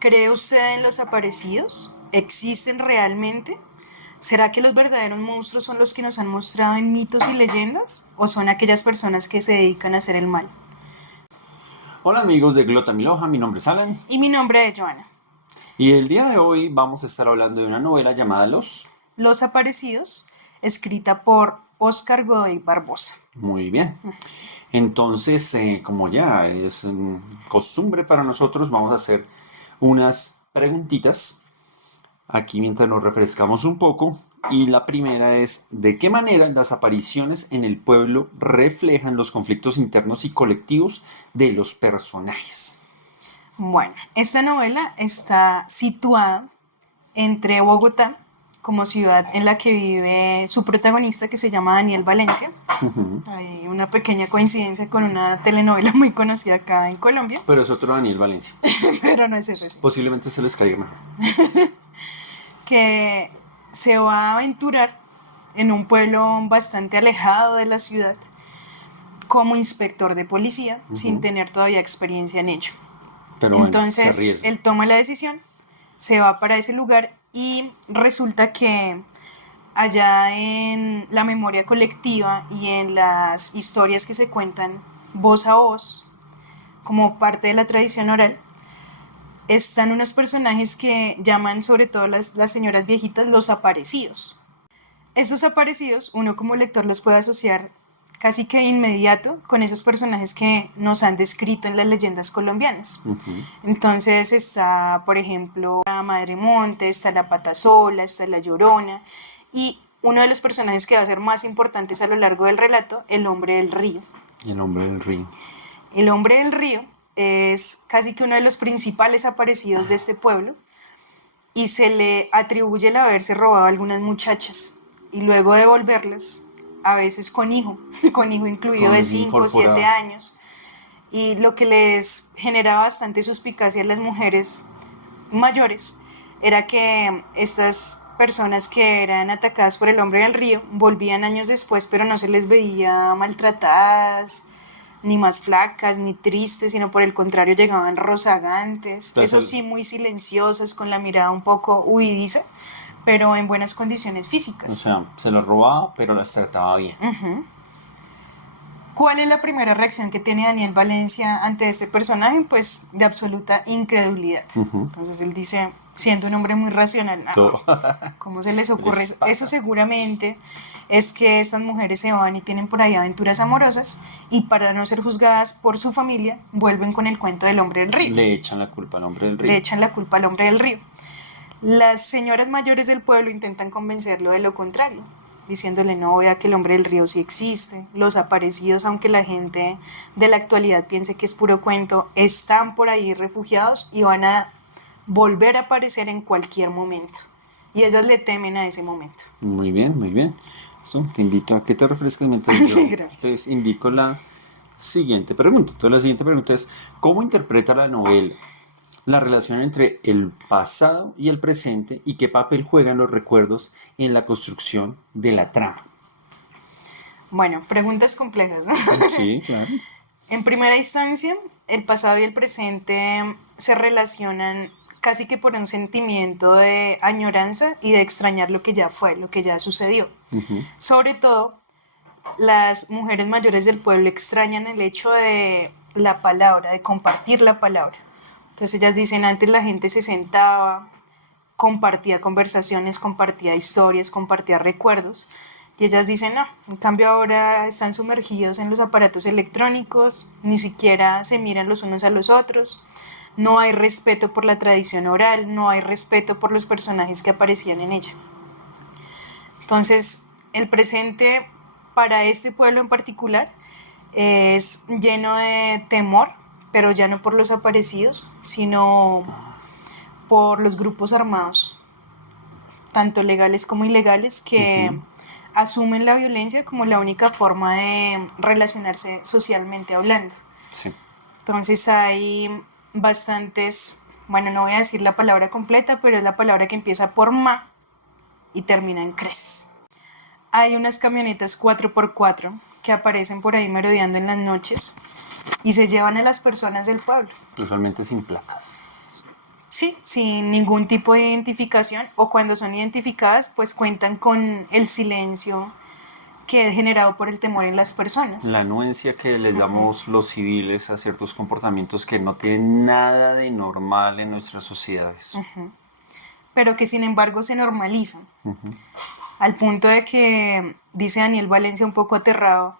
¿Cree usted en los aparecidos? ¿Existen realmente? ¿Será que los verdaderos monstruos son los que nos han mostrado en mitos y leyendas? ¿O son aquellas personas que se dedican a hacer el mal? Hola amigos de Glota Miloja, mi nombre es Alan Y mi nombre es Joana. y el día de hoy vamos a estar hablando de una novela llamada Los aparecidos, escrita por Óscar Godoy Barbosa. Muy bien. Entonces, como ya es costumbre para nosotros, vamos a hacer unas preguntitas aquí mientras nos refrescamos un poco. Y la primera es, ¿de qué manera las apariciones en el pueblo reflejan los conflictos internos y colectivos de los personajes? Bueno, esta novela está situada entre Bogotá, como ciudad en la que vive su protagonista, que se llama Daniel Valencia. Hay una pequeña coincidencia con una telenovela muy conocida acá en Colombia, Pero es otro Daniel Valencia. pero no es ese, sí. Posiblemente se les caiga mejor. Que se va a aventurar en un pueblo bastante alejado de la ciudad como inspector de policía, sin tener todavía experiencia en ello. Pero bueno, se Entonces arriesga. él toma la decisión, se va para ese lugar y resulta que allá en la memoria colectiva y en las historias que se cuentan voz a voz, como parte de la tradición oral, están unos personajes que llaman sobre todo las señoras viejitas los aparecidos. Estos aparecidos, uno como lector los puede asociar casi que de inmediato con esos personajes que nos han descrito en las leyendas colombianas. Entonces está, por ejemplo, la Madre Monte, está la Patasola, está la Llorona, y uno de los personajes que va a ser más importantes a lo largo del relato, el Hombre del Río. El hombre del río. El Hombre del Río es casi que uno de los principales aparecidos de este pueblo y se le atribuye el haberse robado a algunas muchachas y luego devolverlas, a veces con hijo, con hijo incluido de 5 o 7 años, y lo que les generaba bastante suspicacia a las mujeres mayores era que estas personas que eran atacadas por el Hombre del Río volvían años después, pero no se les veía maltratadas, ni más flacas, ni tristes, sino por el contrario llegaban rozagantes, Entonces, eso sí, muy silenciosas, con la mirada un poco huidiza, pero en buenas condiciones físicas. O sea, se los robaba, pero las trataba bien. ¿Cuál es la primera reacción que tiene Daniel Valencia ante este personaje? Pues de absoluta incredulidad. Entonces él dice, siendo un hombre muy racional, no, ¿cómo se les ocurre eso? Eso seguramente es que estas mujeres se van y tienen por ahí aventuras amorosas y para no ser juzgadas por su familia vuelven con el cuento del Hombre del Río. Le echan la culpa al Hombre del Río. Le echan la culpa al Hombre del Río. Las señoras mayores del pueblo intentan convencerlo de lo contrario, diciéndole, no, vea que el Hombre del Río sí existe, los aparecidos, aunque la gente de la actualidad piense que es puro cuento, están por ahí refugiados y van a volver a aparecer en cualquier momento. Y ellas le temen a ese momento. Muy bien, muy bien. Eso, te invito a que te refresques mientras yo pues, indico la siguiente pregunta. Entonces la siguiente pregunta es, ¿cómo interpreta la novela la relación entre el pasado y el presente y qué papel juegan los recuerdos en la construcción de la trama? Bueno, preguntas complejas, ¿no? Sí, claro. En primera instancia, el pasado y el presente se relacionan casi que por un sentimiento de añoranza y de extrañar lo que ya fue, lo que ya sucedió. Sobre todo, las mujeres mayores del pueblo extrañan el hecho de la palabra, de compartir la palabra. Entonces ellas dicen, antes la gente se sentaba, compartía conversaciones, compartía historias, compartía recuerdos. Y ellas dicen, no, en cambio ahora están sumergidos en los aparatos electrónicos, ni siquiera se miran los unos a los otros, no hay respeto por la tradición oral, no hay respeto por los personajes que aparecían en ella. Entonces, el presente para este pueblo en particular es lleno de temor, pero ya no por los aparecidos, sino por los grupos armados, tanto legales como ilegales, que asumen la violencia como la única forma de relacionarse socialmente hablando. Sí. Entonces hay bastantes, bueno, no voy a decir la palabra completa, pero es la palabra que empieza por ma y termina en cres. Hay unas camionetas 4x4 que aparecen por ahí merodeando en las noches y se llevan a las personas del pueblo. Usualmente sin placas. sí, sin ningún tipo de identificación, o cuando son identificadas, pues cuentan con el silencio que es generado por el temor en las personas. La anuencia que les damos los civiles a ciertos comportamientos que no tienen nada de normal en nuestras sociedades. Pero que sin embargo se normalizan, al punto de que, dice Daniel Valencia un poco aterrado,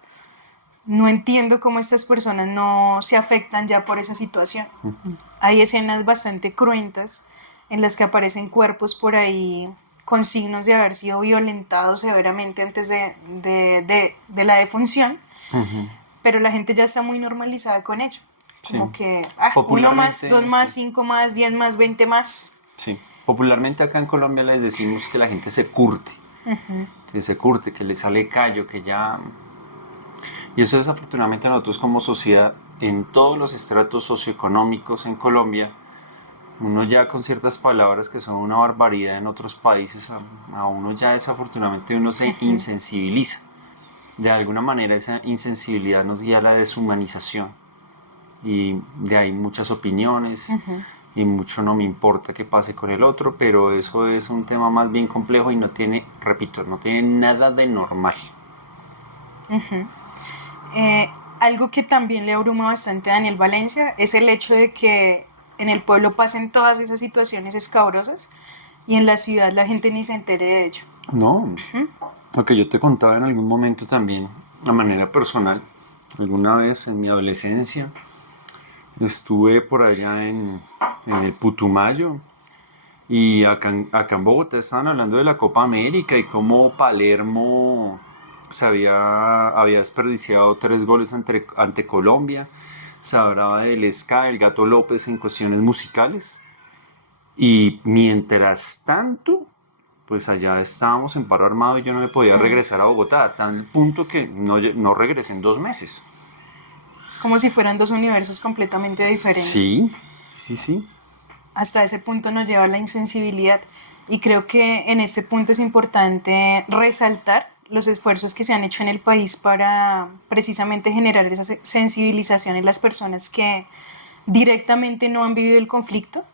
no entiendo cómo estas personas no se afectan ya por esa situación. Hay escenas bastante cruentas en las que aparecen cuerpos por ahí con signos de haber sido violentados severamente antes de la defunción, pero la gente ya está muy normalizada con ello. Sí. Como que uno más, Popularmente, dos más, sí. 5 más, 10 más, 20 más. Sí. Popularmente acá en Colombia les decimos que la gente se curte. Que se curte, que le sale callo, que ya... Y eso desafortunadamente nosotros como sociedad, en todos los estratos socioeconómicos en Colombia, uno ya con ciertas palabras que son una barbaridad en otros países, a uno ya desafortunadamente uno se insensibiliza. De alguna manera esa insensibilidad nos guía a la deshumanización. Y de ahí muchas opiniones y mucho no me importa qué pase con el otro, pero eso es un tema más bien complejo y no tiene, repito, no tiene nada de normal. Algo que también le abruma bastante a Daniel Valencia es el hecho de que en el pueblo pasen todas esas situaciones escabrosas y en la ciudad la gente ni se entere de ello. No, lo que yo te contaba en algún momento también, de manera personal, alguna vez en mi adolescencia, estuve por allá en el Putumayo y acá en Bogotá estaban hablando de la Copa América y cómo Palermo había desperdiciado 3 goles ante Colombia. Se hablaba del Ska, el Gato López en cuestiones musicales. Y mientras tanto, pues allá estábamos en paro armado y yo no me podía regresar a Bogotá, a tal punto que no regresé en 2 meses. Es como si fueran dos universos completamente diferentes. Sí, sí, sí. Hasta ese punto nos lleva la insensibilidad y creo que en este punto es importante resaltar los esfuerzos que se han hecho en el país para precisamente generar esa sensibilización en las personas que directamente no han vivido el conflicto,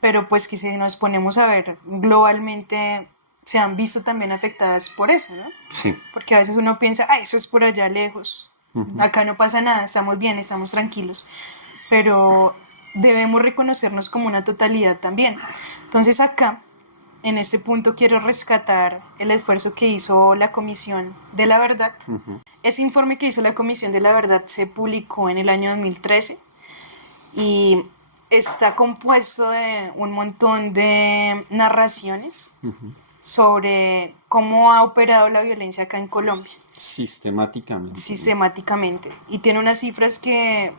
pero pues que si nos ponemos a ver globalmente se han visto también afectadas por eso, ¿no? Sí. Porque a veces uno piensa, eso es por allá lejos, acá no pasa nada, estamos bien, estamos tranquilos, pero debemos reconocernos como una totalidad también. Entonces acá, en este punto, quiero rescatar el esfuerzo que hizo la Comisión de la Verdad. Ese informe que hizo la Comisión de la Verdad se publicó en el año 2013 y está compuesto de un montón de narraciones sobre cómo ha operado la violencia acá en Colombia Sistemáticamente. sistemáticamente y tiene unas cifras que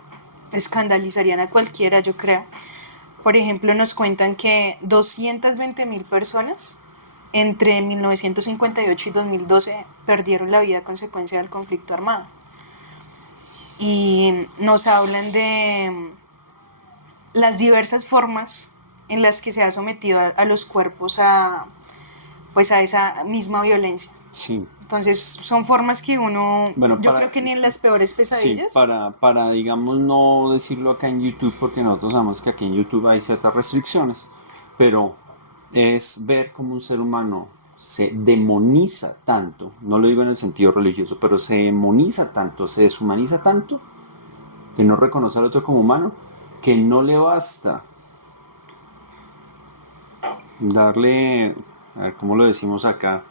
escandalizarían a cualquiera, yo creo. Por ejemplo, nos cuentan que 220.000 personas entre 1958 y 2012 perdieron la vida a consecuencia del conflicto armado. Y nos hablan de las diversas formas en las que se ha sometido a los cuerpos pues a esa misma violencia. Sí. Entonces son formas que uno, Bueno, yo creo que ni en las peores sí, pesadillas. para, digamos, no decirlo acá en YouTube, porque nosotros sabemos que aquí en YouTube hay ciertas restricciones, pero es ver cómo un ser humano se demoniza tanto, no lo digo en el sentido religioso, pero se demoniza tanto, se deshumaniza tanto, que no reconoce al otro como humano, que no le basta darle, a ver cómo lo decimos acá,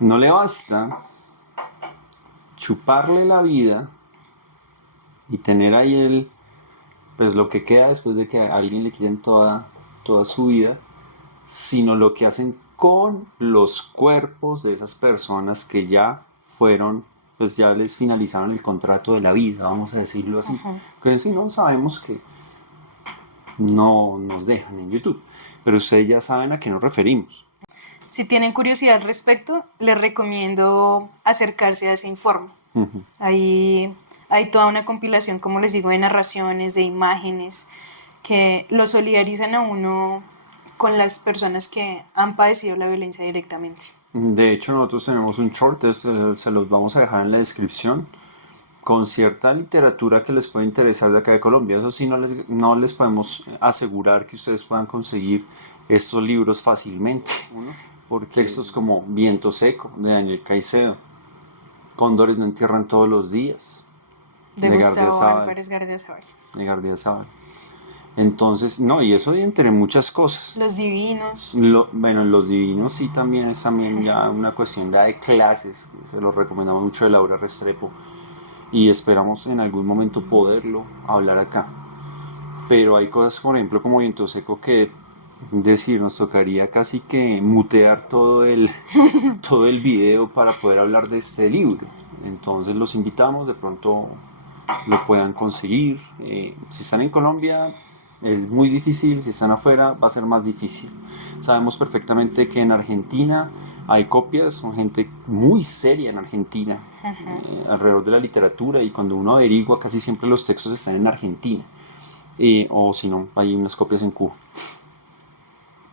no le basta chuparle la vida y tener ahí pues lo que queda después de que a alguien le quiten toda su vida, sino lo que hacen con los cuerpos de esas personas que ya fueron, pues ya les finalizaron el contrato de la vida, vamos a decirlo así. Que si no, sabemos que no nos dejan en YouTube, pero ustedes ya saben a qué nos referimos. Si tienen curiosidad al respecto, les recomiendo acercarse a ese informe. Ahí hay toda una compilación, como les digo, de narraciones, de imágenes, que lo solidarizan a uno con las personas que han padecido la violencia directamente. De hecho, nosotros tenemos un short, se los vamos a dejar en la descripción, con cierta literatura que les puede interesar de acá de Colombia. Eso sí, no les podemos asegurar que ustedes puedan conseguir estos libros fácilmente. Por textos como Viento Seco, de Daniel Caicedo, Cóndores no entierran todos los días, De de Gustavo Gardiazabal, Álvarez Gardiazabal. de Gardiazabal. Entonces, no, y eso entre muchas cosas. Los Divinos. Bueno, Los Divinos sí también es también ya una cuestión de clases, se lo recomendamos mucho de Laura Restrepo y esperamos en algún momento poderlo hablar acá. Pero hay cosas, por ejemplo, como Viento Seco que decir, nos tocaría casi que mutear todo el video para poder hablar de este libro. Entonces los invitamos, de pronto lo puedan conseguir. Si están en Colombia es muy difícil, si están afuera va a ser más difícil. Sabemos perfectamente que en Argentina hay copias, son gente muy seria en Argentina, alrededor de la literatura, y cuando uno averigua casi siempre los textos están en Argentina, o si no, hay unas copias en Cuba.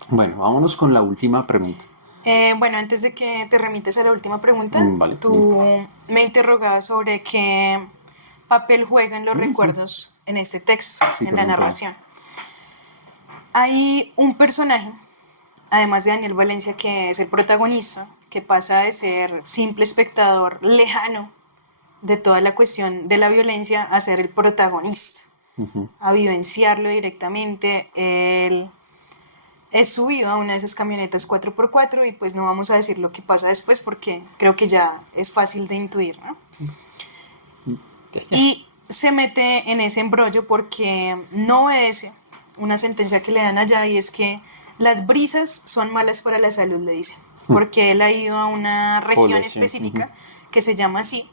Bueno, vámonos con la última pregunta. Bueno, antes de que te remites a la última pregunta, Vale, tú me interrogabas sobre qué papel juegan los recuerdos en este texto, Sí, en la perdón. narración. Hay un personaje, además de Daniel Valencia, que es el protagonista, que pasa de ser simple espectador lejano de toda la cuestión de la violencia a ser el protagonista, a vivenciarlo directamente. Él es subido a una de esas camionetas 4x4 y pues no vamos a decir lo que pasa después porque creo que ya es fácil de intuir, ¿no? Y se mete en ese embrollo porque no obedece una sentencia que le dan allá, y es que las brisas son malas para la salud, le dicen, porque él ha ido a una región Población, específica que se llama así,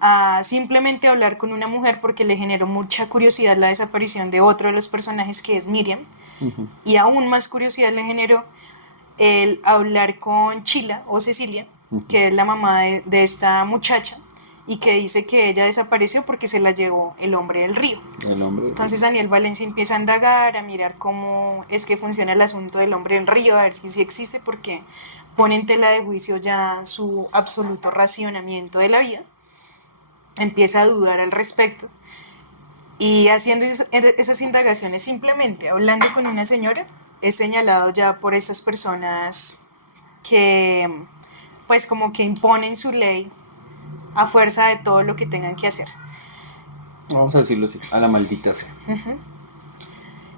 a simplemente hablar con una mujer porque le generó mucha curiosidad la desaparición de otro de los personajes, que es Miriam, y aún más curiosidad le generó el hablar con Chila o Cecilia, que es la mamá de esta muchacha, y que dice que ella desapareció porque se la llevó el hombre del río. El hombre. Entonces Daniel Valencia empieza a indagar, a mirar cómo es que funciona el asunto del hombre del río, a ver si sí existe, porque pone en tela de juicio ya su absoluto racionamiento de la vida. Empieza a dudar al respecto, y haciendo esas indagaciones, simplemente hablando con una señora, es señalado ya por estas personas que pues como que imponen su ley a fuerza de todo lo que tengan que hacer. Vamos a decirlo así, a la maldita sea.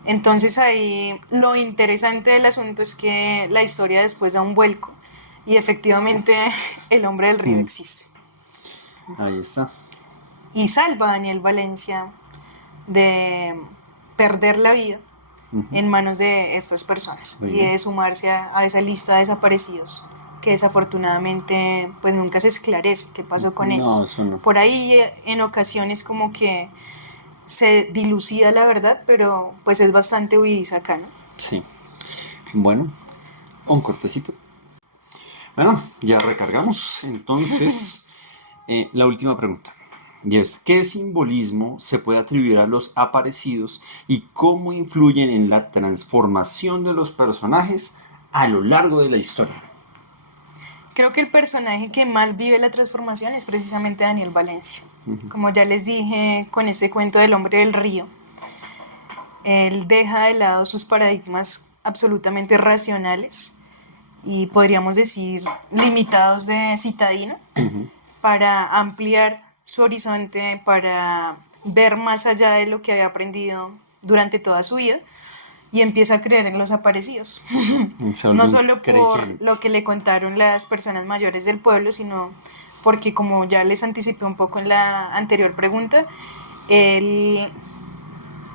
Entonces ahí lo interesante del asunto es que la historia después da un vuelco y efectivamente el hombre del río existe. Ahí está. Y salva a Daniel Valencia de perder la vida en manos de estas personas y de sumarse a esa lista de desaparecidos que desafortunadamente pues nunca se esclarece qué pasó con ellos. Eso no. Por ahí en ocasiones como que se dilucida la verdad, pero pues es bastante huidiza acá, ¿no? Sí. Bueno, un cortecito. Bueno, ya recargamos. Entonces, la última pregunta. Y es, ¿qué simbolismo se puede atribuir a los aparecidos y cómo influyen en la transformación de los personajes a lo largo de la historia? Creo que el personaje que más vive la transformación es precisamente Daniel Valencia. Como ya les dije con este cuento del hombre del río, él deja de lado sus paradigmas absolutamente racionales y podríamos decir limitados de citadino, para ampliar su horizonte, para ver más allá de lo que había aprendido durante toda su vida, y empieza a creer en los aparecidos. No solo por lo que le contaron las personas mayores del pueblo, sino porque, como ya les anticipé un poco en la anterior pregunta, él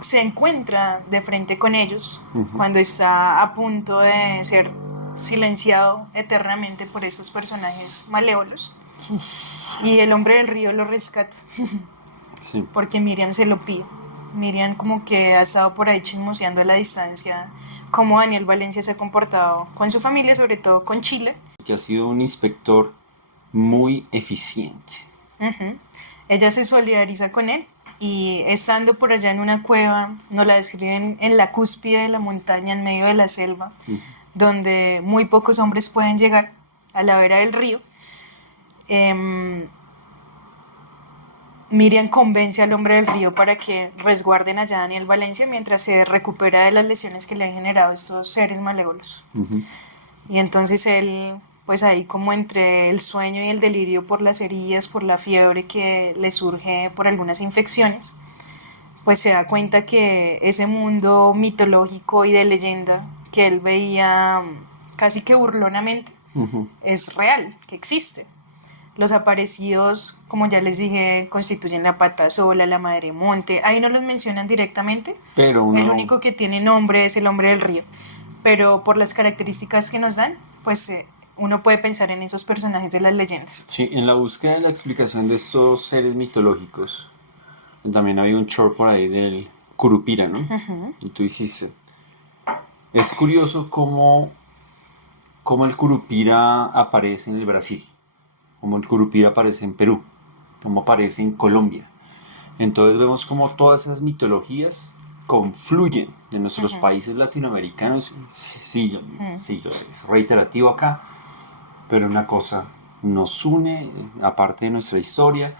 se encuentra de frente con ellos cuando está a punto de ser silenciado eternamente por estos personajes malévolos, y el hombre del río lo rescata. Sí. Porque Miriam se lo pide. Miriam como que ha estado por ahí chismoseando a la distancia cómo Daniel Valencia se ha comportado con su familia, sobre todo con Chile. Que ha sido un inspector muy eficiente. Ella se solidariza con él, y estando por allá en una cueva, nos la describen en la cúspide de la montaña, en medio de la selva, donde muy pocos hombres pueden llegar, a la vera del río. Miriam convence al hombre del río para que resguarden allá a Daniel Valencia mientras se recupera de las lesiones que le han generado estos seres malévolos. Y entonces él, pues ahí como entre el sueño y el delirio por las heridas, por la fiebre que le surge por algunas infecciones, pues se da cuenta que ese mundo mitológico y de leyenda que él veía casi que burlonamente es real, que existe. Los aparecidos, como ya les dije, constituyen la pata sola, la madre monte. Ahí no los mencionan directamente. Pero El uno, único que tiene nombre es el hombre del río. Pero por las características que nos dan, pues uno puede pensar en esos personajes de las leyendas. sí, en la búsqueda de la explicación de estos seres mitológicos, también había un short por ahí del Curupira, ¿no? Y tú hiciste. Es curioso cómo el Curupira aparece en el Brasil, cómo el Curupira aparece en Perú, cómo aparece en Colombia. Entonces vemos cómo todas esas mitologías confluyen en nuestros países latinoamericanos. Sí, yo sé, es reiterativo acá, pero una cosa nos une, aparte de nuestra historia,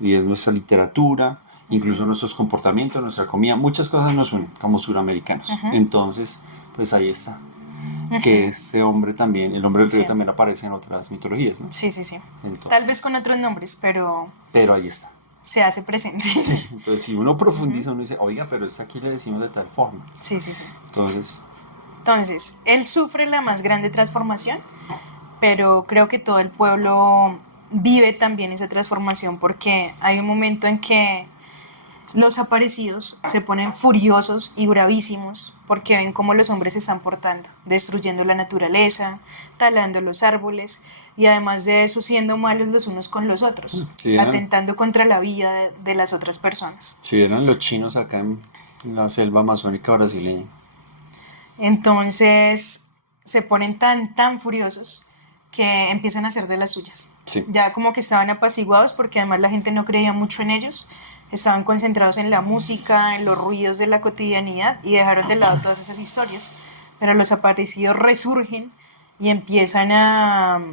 y es nuestra literatura, incluso nuestros comportamientos, nuestra comida, muchas cosas nos unen como suramericanos. Entonces, pues ahí está. Que este hombre también, el hombre del río Sí. también aparece en otras mitologías, ¿no? Sí, sí, sí. Entonces, Tal vez con otros nombres, pero ahí está. se hace presente. Sí, entonces si uno profundiza, uno dice, oiga, pero esto aquí le decimos de tal forma. Sí, sí, sí. Entonces, Él sufre la más grande transformación, pero creo que todo el pueblo vive también esa transformación porque hay un momento en que los aparecidos se ponen furiosos y bravísimos porque ven cómo los hombres se están portando, destruyendo la naturaleza, talando los árboles y además de eso siendo malos los unos con los otros, sí, atentando contra la vida de las otras personas. si eran los chinos acá en la selva amazónica brasileña. Entonces se ponen tan furiosos que empiezan a hacer de las suyas. Sí. Ya como que estaban apaciguados porque además la gente no creía mucho en ellos, estaban concentrados en la música, en los ruidos de la cotidianidad y dejaron de lado todas esas historias. Pero los aparecidos resurgen y empiezan a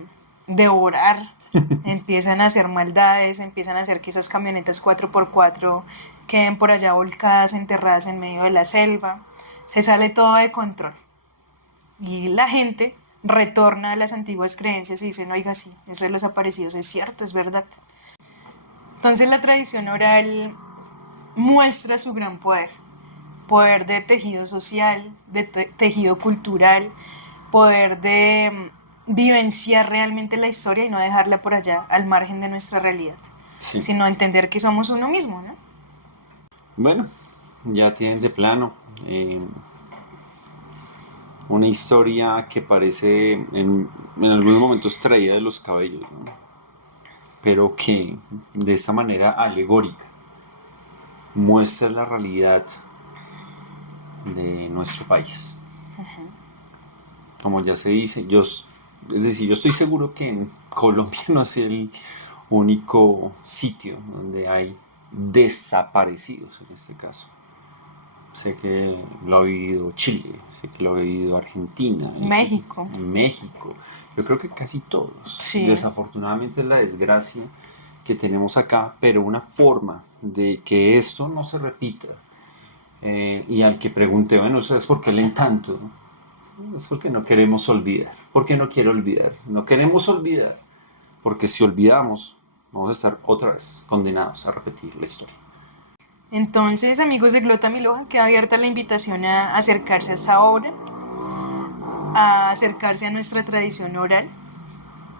devorar, empiezan a hacer maldades, empiezan a hacer que esas camionetas 4x4 queden por allá volcadas, enterradas en medio de la selva. Se sale todo de control. Y la gente retorna a las antiguas creencias y dicen, oiga, sí, eso de los aparecidos es cierto, es verdad. Entonces la tradición oral muestra su gran poder. Poder de tejido social, de tejido cultural, poder de vivenciar realmente la historia y no dejarla por allá al margen de nuestra realidad, Sí. sino entender que somos uno mismo, ¿no? Bueno, ya tienen de plano una historia que parece en algunos momentos traída de los cabellos, ¿no? Pero que de esta manera alegórica muestra la realidad de nuestro país. Como ya se dice, es decir, yo estoy seguro que en Colombia no es el único sitio donde hay desaparecidos en este caso. Sé que lo ha vivido Chile, sé que lo ha vivido Argentina, México. y México. Yo creo que casi todos. Sí. Desafortunadamente es la desgracia que tenemos acá, pero una forma de que esto no se repita. Y al que pregunte, bueno, ¿sabes por qué leen tanto? Es porque no queremos olvidar. ¿Por qué no quiero olvidar? No queremos olvidar, porque si olvidamos, vamos a estar otra vez condenados a repetir la historia. Entonces, amigos de Glota Miloja, queda abierta la invitación a acercarse a esta obra, a acercarse a nuestra tradición oral,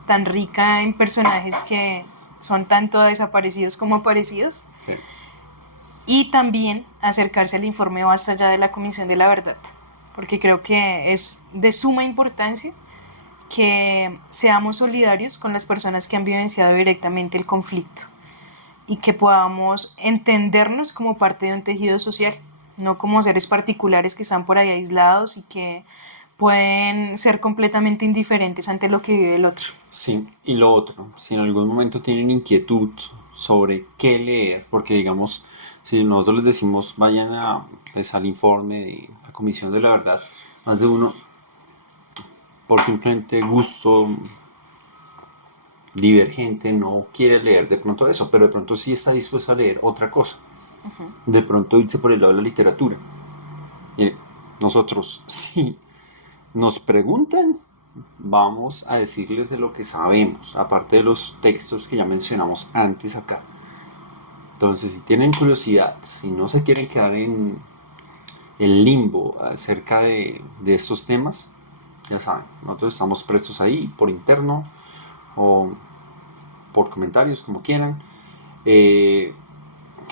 tan rica en personajes que son tanto desaparecidos como aparecidos, Sí. y también acercarse al informe Basta Ya de la Comisión de la Verdad, porque creo que es de suma importancia que seamos solidarios con las personas que han vivenciado directamente el conflicto y que podamos entendernos como parte de un tejido social, no como seres particulares que están por ahí aislados y que pueden ser completamente indiferentes ante lo que vive el otro. Sí, y lo otro, si en algún momento tienen inquietud sobre qué leer, porque digamos, si nosotros les decimos vayan pues, al informe de la Comisión de la Verdad, más de uno, por simplemente gusto, divergente, no quiere leer de pronto eso, pero de pronto sí está dispuesto a leer otra cosa. De pronto irse por el lado de la literatura. Y nosotros, si nos preguntan, vamos a decirles de lo que sabemos, aparte de los textos que ya mencionamos antes acá. Entonces, si tienen curiosidad, si no se quieren quedar en el limbo acerca de estos temas, ya saben, nosotros estamos prestos ahí por interno o por comentarios, como quieran.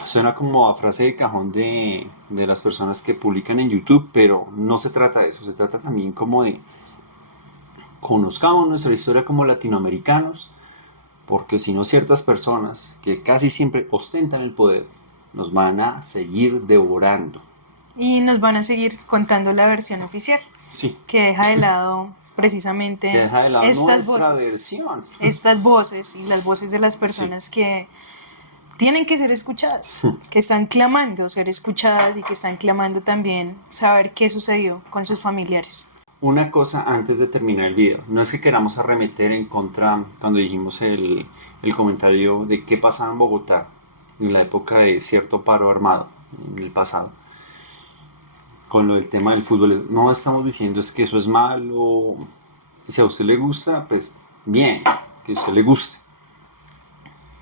Suena como a frase de cajón de las personas que publican en YouTube, pero no se trata de eso, se trata también como de conozcamos nuestra historia como latinoamericanos, porque si no ciertas personas que casi siempre ostentan el poder nos van a seguir devorando. Y nos van a seguir contando la versión oficial, Sí, que deja de lado que precisamente deja de lado estas nuestra voces, versión. estas voces y las voces de las Sí, personas que tienen que ser escuchadas, que están clamando ser escuchadas y que están clamando también saber qué sucedió con sus familiares. una cosa antes de terminar el video, no es que queramos arremeter en contra cuando dijimos el comentario de qué pasaba en Bogotá en la época de cierto paro armado en el pasado, con lo del tema del fútbol. No estamos diciendo es que eso es malo, si a usted le gusta, pues bien, que a usted le guste,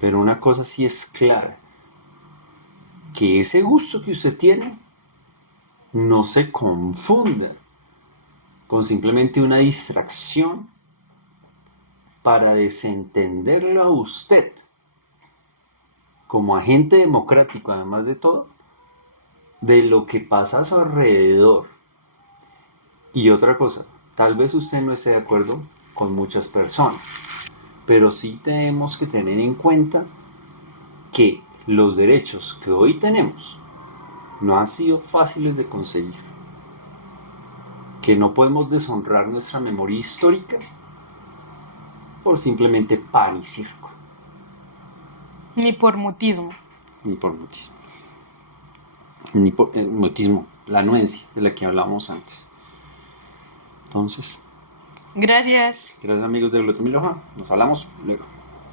pero una cosa sí es clara, que ese gusto que usted tiene no se confunda con simplemente una distracción para desentenderlo a usted como agente democrático, además de todo, de lo que pasa a su alrededor. Y otra cosa, tal vez usted no esté de acuerdo con muchas personas, pero sí tenemos que tener en cuenta que los derechos que hoy tenemos no han sido fáciles de conseguir, que no podemos deshonrar nuestra memoria histórica por simplemente pan y circo, Ni por mutismo. ni por mutismo. Ni por mutismo, la anuencia de la que hablamos antes. Entonces, Gracias. gracias amigos de Glotomiloja, nos hablamos luego.